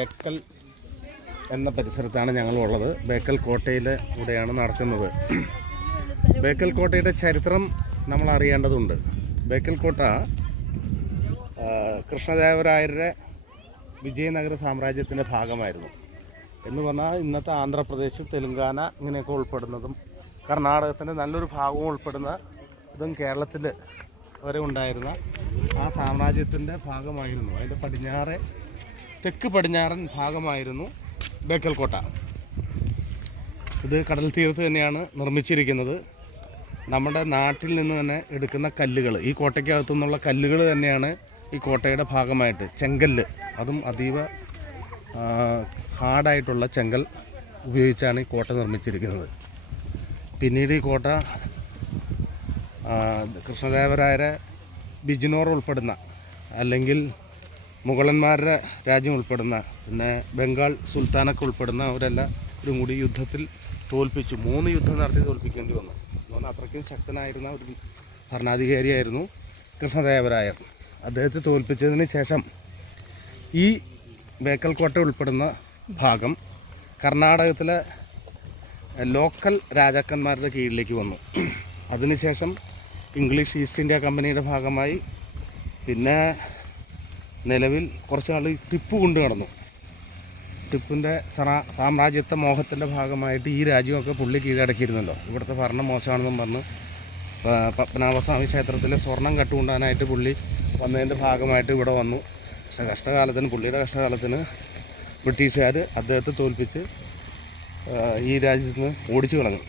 ബേക്കൽ എന്ന പരിസരത്താണ് ഞങ്ങളുള്ളത്. ബേക്കൽ കോട്ടയിൽ കൂടെയാണ് നടക്കുന്നത്. ബേക്കൽ കോട്ടയുടെ ചരിത്രം നമ്മൾ അറിയേണ്ടതുണ്ട്. ബേക്കൽ കോട്ട കൃഷ്ണദേവരായരുടെ വിജയനഗര സാമ്രാജ്യത്തിന്റെ ഭാഗമായിരുന്നു. എന്ന് പറഞ്ഞാൽ ഇന്നത്തെ ആന്ധ്രാപ്രദേശ് തെലുങ്കാന ഇങ്ങനെയൊക്കെ ഉൾപ്പെടുന്നതും കർണാടകത്തിന്റെ നല്ലൊരു ഭാഗവും ഉൾപ്പെടുന്ന ഇതും കേരളത്തിൽ വരെ ഉണ്ടായിരുന്ന ആ സാമ്രാജ്യത്തിന്റെ ഭാഗമായിരുന്നു. അതിന്റെ പടിഞ്ഞാറെ തെക്ക് പടിഞ്ഞാറൻ ഭാഗമായിരുന്നു ബേക്കൽക്കോട്ട ഇത് കടൽ തീരത്ത് തന്നെയാണ് നിർമ്മിച്ചിരിക്കുന്നത്. നമ്മുടെ നാട്ടിൽ നിന്ന് തന്നെ എടുക്കുന്ന കല്ലുകൾ ഈ കോട്ടയ്ക്കകത്തു നിന്നുള്ള കല്ലുകൾ തന്നെയാണ് ഈ കോട്ടയുടെ ഭാഗമായിട്ട്. ചെങ്കല്ല് അതും അതീവ ഹാർഡായിട്ടുള്ള ചെങ്കൽ ഉപയോഗിച്ചാണ് ഈ കോട്ട നിർമ്മിച്ചിരിക്കുന്നത്. പിന്നീട് ഈ കോട്ട കൃഷ്ണദേവരായരെ ബിജ്നോർ ഉൾപ്പെടുന്ന അല്ലെങ്കിൽ മുഗളന്മാരുടെ രാജ്യം ഉൾപ്പെടുന്ന പിന്നെ ബംഗാൾ സുൽത്താനൊക്കെ ഉൾപ്പെടുന്ന അവരെല്ലാവരും കൂടി യുദ്ധത്തിൽ തോൽപ്പിച്ചു. മൂന്ന് യുദ്ധം നടത്തി തോൽപ്പിക്കേണ്ടി വന്നു. അതുകൊണ്ട് അത്രയ്ക്കും ശക്തനായിരുന്ന ഒരു ഭരണാധികാരിയായിരുന്നു കൃഷ്ണദേവരായർ. അദ്ദേഹത്തെ തോൽപ്പിച്ചതിന് ശേഷം ഈ ബേക്കൽ കോട്ട ഉൾപ്പെടുന്ന ഭാഗം കർണാടകത്തിലെ ലോക്കൽ രാജാക്കന്മാരുടെ കീഴിലേക്ക് വന്നു. അതിനുശേഷം ഇംഗ്ലീഷ് ഈസ്റ്റ് ഇന്ത്യ കമ്പനിയുടെ ഭാഗമായി പിന്നെ നിലവിൽ കുറച്ച് നാൾ ടിപ്പ് കൊണ്ടു നടന്നു. ടിപ്പിന്റെ സാമ്രാജ്യത്വ മോഹത്തിന്റെ ഭാഗമായിട്ട് ഈ രാജ്യമൊക്കെ പുള്ളി കീഴടക്കിയിരുന്നല്ലോ. ഇവിടുത്തെ ഭരണം മോശമാണെന്നും പറഞ്ഞ് പത്മനാഭസ്വാമി ക്ഷേത്രത്തിലെ സ്വർണം കട്ടുകൊണ്ടാനായിട്ട് പുള്ളി വന്നതിന്റെ ഭാഗമായിട്ട് ഇവിടെ വന്നു. പക്ഷെ കഷ്ടകാലത്തിന് പുള്ളിയുടെ കഷ്ടകാലത്തിന് ബ്രിട്ടീഷുകാർ അദ്ദേഹത്തെ തോൽപ്പിച്ച് ഈ രാജ്യത്ത് നിന്ന് ഓടിച്ചു കളഞ്ഞു.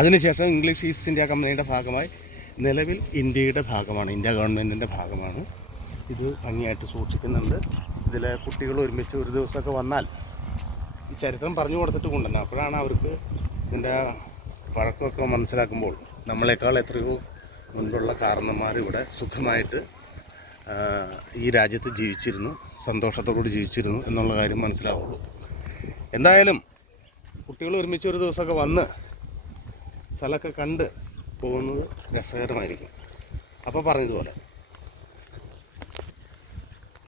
അതിനുശേഷം ഇംഗ്ലീഷ് ഈസ്റ്റ് ഇന്ത്യ കമ്പനിയുടെ ഭാഗമായി നിലവിൽ ഇന്ത്യയുടെ ഭാഗമാണ് ഇന്ത്യ ഗവൺമെന്റിന്റെ ഭാഗമാണ്. ഇത് ഭംഗിയായിട്ട് സൂക്ഷിക്കുന്നുണ്ട്. ഇതിലെ കുട്ടികൾ ഒരുമിച്ച് ഒരു ദിവസമൊക്കെ വന്നാൽ ഈ ചരിത്രം പറഞ്ഞു കൊടുത്തിട്ട് കൊണ്ടുവരണം. അപ്പോഴാണ് അവർക്ക് ഇതിന്റെ പഴക്കമൊക്കെ മനസ്സിലാക്കുമ്പോൾ നമ്മളെക്കാൾ എത്രയോ മുൻപുള്ള കാരണന്മാർ ഇവിടെ സുഖമായിട്ട് ഈ രാജ്യത്ത് ജീവിച്ചിരുന്നു സന്തോഷത്തോടുകൂടി ജീവിച്ചിരുന്നു എന്നുള്ള കാര്യം മനസ്സിലാവുള്ളൂ. എന്തായാലും കുട്ടികൾ ഒരുമിച്ച് ഒരു ദിവസമൊക്കെ വന്ന് സ്ഥലമൊക്കെ കണ്ട് പോകുന്നത് രസകരമായിരിക്കും. അപ്പോൾ പറഞ്ഞതുപോലെ